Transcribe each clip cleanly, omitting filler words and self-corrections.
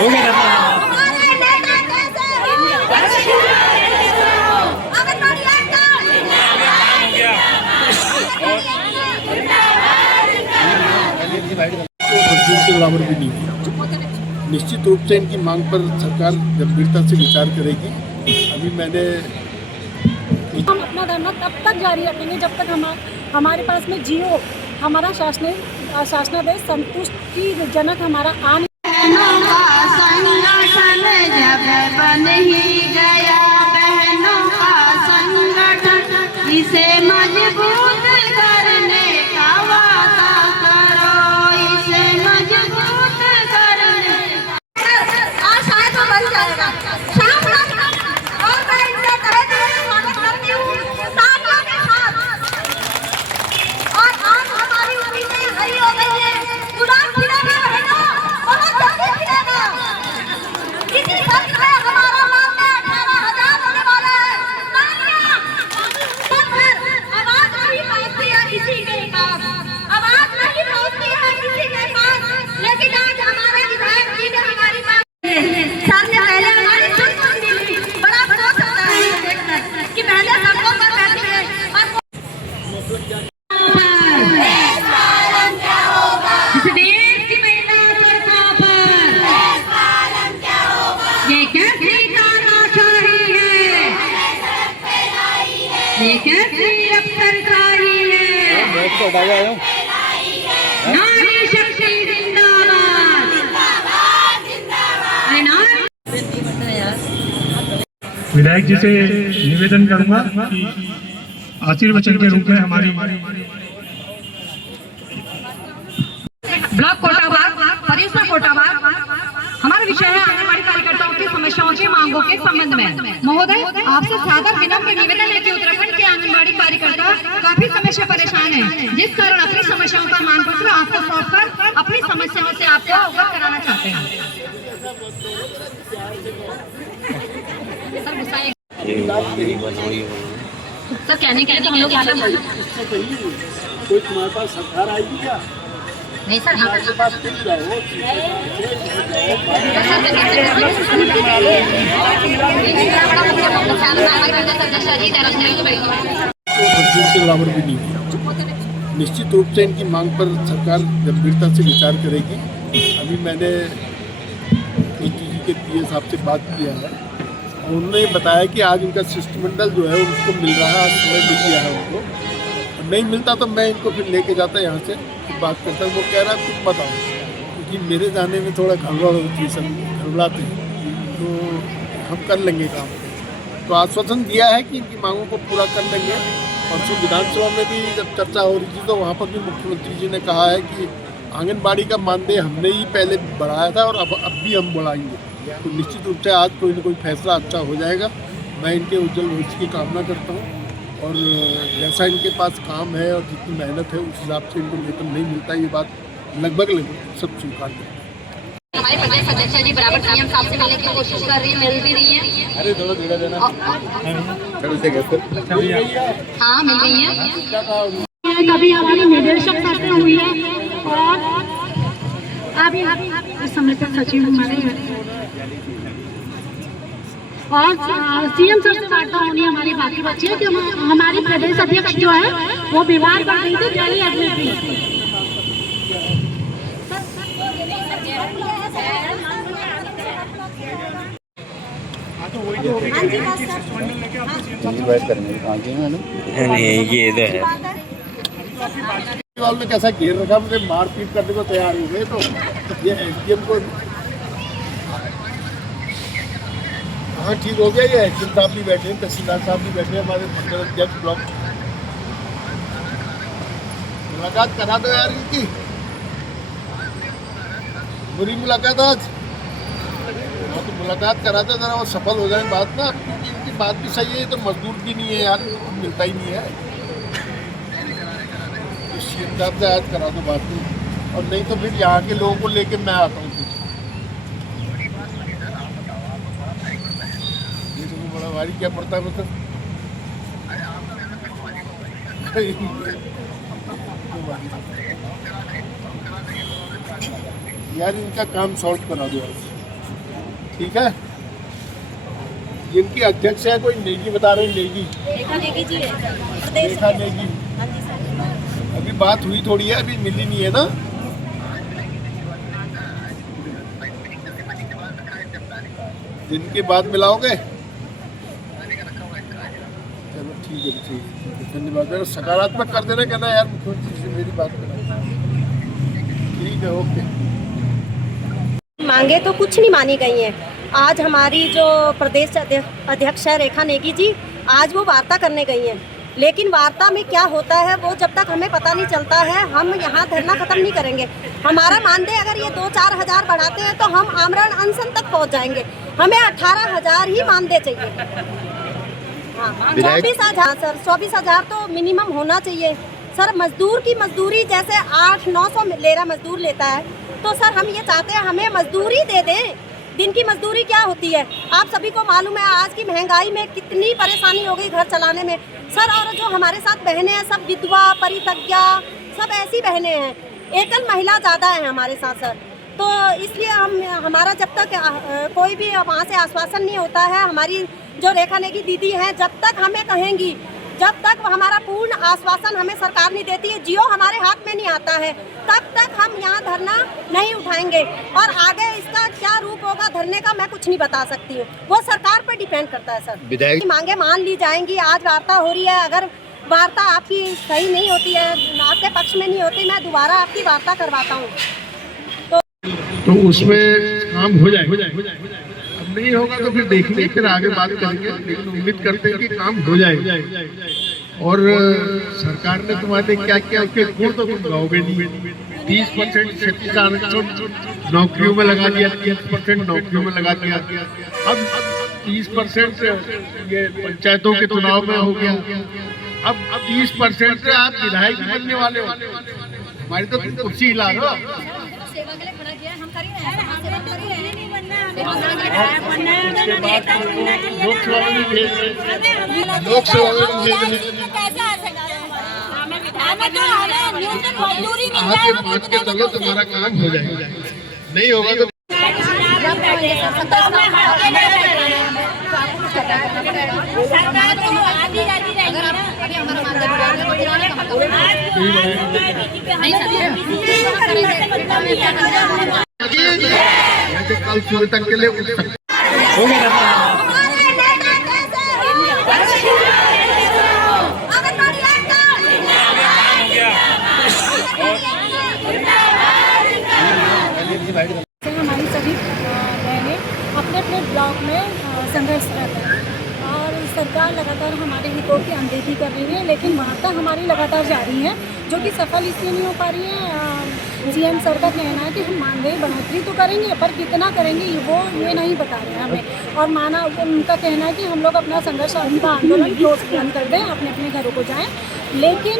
के बराबर भी नहीं किया। निश्चित रूप से इनकी मांग पर सरकार गंभीरता से विचार करेगी। अभी मैंने हम अपना धरना तब तक जारी रखेंगे जब तक हमारे पास में जियो हमारा शासनादेश संतुष्टिजनक हमारा आन इसे मजबूत करने का वादा करो, इसे मजबूत करने आशाएं तो बन जाएगा। शाम और मैं इनसे तरह तरह स्वागत करती हूँ साथियों के साथ। और आज हमारी उम्मीदें हरी हो गई है। चुनाव फिरेगा बहनों, बहुत जल्दी फिरेगा। इसी वक्त में हमारा नाम में 18,000 होने वाला है। आवाज नहीं पहुंचती है किसी के पास, आवाज नहीं पहुंचती है किसी के पास, लेकिन आज हमारे विधायक जी ने हमारी बात सामने पहले हमारी सुनी। बड़ा अफसोस होता है देखकर कि पहले सड़कों पर बैठे हैं और इस देश की महिला सड़कों पर ये कैसी तानाशाही है, ये कैसी सरकारी है। नारी शक्ति जिंदाबाद। विधायक जी से निवेदन करूंगा कि आशीर्वचन के रूप में हमारी ब्लॉक कोटाबाग परिसर कोटाबाग हमारा विषय है आंगनबाड़ी कार्यकर्ताओं की समस्याओं की मांगों के संबंध में। महोदय, आपसे सादर विनम्र निवेदन है कि उत्तराखंड के आंगनबाड़ी कार्यकर्ता काफी समय से परेशान हैं, जिस कारण अपनी समस्याओं का मांग पत्र आपको सौंपकर अपनी समस्याओं से आपको अवगत कराना चाहते हैं। सर कहने के लिए तो हम लोग कोई तुम्हारे पास सरकार आएगी क्या? नहीं सर, आपके पास क्यों जाओ? के बराबर भी नहीं किया। निश्चित रूप से इनकी मांग पर सरकार गंभीरता से विचार करेगी। अभी मैंने जी के पीए साहब से बात किया है, उन्होंने बताया कि आज इनका शिष्टमंडल जो है उसको मिल रहा है, आज समय मिल गया है उनको। नहीं मिलता तो मैं इनको फिर लेके जाता यहाँ से बात करता। वो कह रहा है तुम बताओ, क्योंकि मेरे जाने में थोड़ा गड़बड़ होती है, सब गड़बड़ाते हैं, तो हम कर लेंगे काम। तो आश्वासन दिया है कि इनकी मांगों को पूरा कर लेंगे। परसों विधानसभा में भी जब चर्चा हो रही थी तो वहाँ पर भी मुख्यमंत्री जी ने कहा है कि आंगनबाड़ी का मानदेय हमने ही पहले बढ़ाया था और अब भी हम बढ़ाएंगे। तो निश्चित रूप से आज कोई ना कोई फैसला अच्छा हो जाएगा। मैं इनके उज्जवल भविष्य की कामना करता हूँ और जैसा इनके पास काम है और जितनी मेहनत है उस हिसाब से इनको वेतन नहीं मिलता, ये बात लगभग सब स्वीकार करते हैं। हमारे प्रदेश अध्यक्ष जी बराबर सीएम साहब से मिलने की कोशिश कर रही है, मिल भी रही है। अरे थोड़ा धीरे देना। हाँ मिल गई है। कभी हमारी निदेशक साथ में हुई है और अभी इस समय पर सचिव हमारे और सीएम सर से वार्ता होनी हमारी बाकी बच्ची है कि हमारी प्रदेश अध्यक्ष जो है वो बीमार पड़ गई थी, डेली एडमिट थी। नहीं ये तो है ने कैसा घेर रखा, मुझे मारपीट करने को तैयार हो गए। तो ये एसडीएम को हाँ ठीक हो गया। ये एसडीएम साहब भी बैठे हैं, तहसीलदार साहब भी बैठे हैं, हमारे मंडल अध्यक्ष ब्लॉक। मुलाकात करा दो यार इनकी, बुरी मुलाकात आज। हाँ तो मुलाकात करा दो जरा, वो सफल हो जाए बात ना। इनकी बात भी सही है, तो मजदूर भी नहीं है यार, मिलता ही नहीं है। सीएम साहब से आज करा दो बात नहीं, और नहीं तो फिर यहाँ के लोगों को लेके मैं आता हूँ। बड़ा भारी क्या पड़ता है मतलब यार, इनका काम सॉल्व करा दो। ठीक है। जिनकी अध्यक्ष है कोई नेगी बता रहे, नेगी रेखा नेगी जी है प्रदेश रेखा नेगी। हाँ जी सर। अभी बात हुई थोड़ी है, अभी मिली नहीं है ना। दिन के बाद मिलाओगे? चलो ठीक है, ठीक है, धन्यवाद। अगर सकारात्मक कर देना, कहना यार मुख्यमंत्री से मेरी बात करा। ठीक है, ओके। मांगे तो कुछ नहीं मानी गई हैं। आज हमारी जो प्रदेश अध्यक्ष है रेखा नेगी जी, आज वो वार्ता करने गई हैं, लेकिन वार्ता में क्या होता है वो जब तक हमें पता नहीं चलता है, हम यहाँ धरना खत्म नहीं करेंगे। हमारा मानदेय अगर ये 2-4 हज़ार बढ़ाते हैं तो हम आमरण अनशन तक पहुँच जाएंगे। हमें 18,000 ही मानदेय चाहिए। हाँ, 24,000 सर, 24,000 तो मिनिमम होना चाहिए सर। मजदूर की मजदूरी जैसे 800-900 ले रहा मजदूर लेता है, तो सर हम ये चाहते हैं हमें मजदूरी दे दें। दिन की मजदूरी क्या होती है आप सभी को मालूम है। आज की महंगाई में कितनी परेशानी हो गई घर चलाने में सर। और जो हमारे साथ बहनें हैं सब विधवा, परित्यक्ता, सब ऐसी बहनें हैं। एकल महिला ज़्यादा है हमारे साथ सर। तो इसलिए हमारा जब तक कोई भी वहाँ से आश्वासन नहीं होता है, हमारी जो रेखा नेगी दीदी हैं जब तक हमें कहेंगी, जब तक हमारा पूर्ण आश्वासन हमें सरकार नहीं देती है, जियो हमारे हाथ में नहीं आता है, तब तक हम यहाँ धरना नहीं उठाएंगे। और आगे इसका क्या रूप होगा धरने का मैं कुछ नहीं बता सकती हूँ, वो सरकार पर डिपेंड करता है सर। विधायक मांगे मान ली जाएंगी। आज वार्ता हो रही है, अगर वार्ता आपकी सही नहीं होती है, आपके पक्ष में नहीं होती, मैं दोबारा आपकी वार्ता करवाता हूँ। तो उसमें काम हो जाए। अब नहीं होगा तो फिर देखेंगे, फिर आगे बात करेंगे, लेकिन उम्मीद करते हैं कि काम हो जाए। और सरकार ने तुम्हारे क्या क्या उसके गुण तो तुम गाओगे नहीं। 30% क्षेत्रीय आरक्षण नौकरियों में लगा दिया, 30% नौकरियों में लगा दिया। अब 30% ये पंचायतों के चुनाव में हो गया। अब 30% से आप विधायक ही बनने वाले हो। हमारी तो तुम कुर्सी हिला रहे हो। सेवा के लिए खड़ा किया है, हम कर ही रहे हैं, समाज सेवा कर ही रहे हैं। लोकसभा में भेज रहे, लोकसभा में भेज रहे। आगे बात के चलो तुम्हारा काम हो जाएगा, नहीं होगा तो कल सुबह तक के लिए हमारी सभी बहनें अपने अपने ब्लॉक में संघर्ष कर रहे हैं और सरकार लगातार हमारे हितों की अनदेखी कर रही है, लेकिन वार्ता हमारी लगातार जारी है जो कि सफल इसलिए नहीं हो पा रही है। सीएम सर का कहना है कि हम मानदेय बढ़ोतरी तो करेंगे, पर कितना करेंगे वो ये नहीं बता रहे हैं हमें। और उनका कहना है कि हम लोग अपना संघर्ष आंदोलन क्लोज बंद कर दें, अपने अपने घरों को जाएं। लेकिन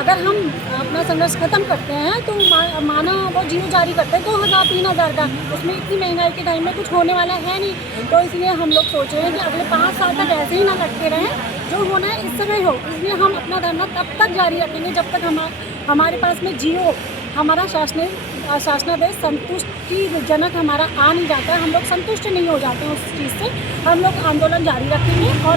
अगर हम अपना संघर्ष खत्म करते हैं तो माना वो जियो जारी करते हैं 2,000-3,000 का, उसमें इतनी महंगाई के टाइम में कुछ होने वाला है नहीं। तो इसलिए हम लोग सोच रहे हैं कि अगले 5 साल तक ऐसे ही ना लटके रहें, जो होना है इस समय हो। इसलिए हम अपना धरना तब तक जारी रखेंगे जब तक हमारे पास में जियो हमारा शासनादेश संतुष्टिजनक हमारा आ नहीं जाता है, हम लोग संतुष्ट नहीं हो जाते हैं उस चीज़ से, हम लोग आंदोलन जारी रखेंगे। और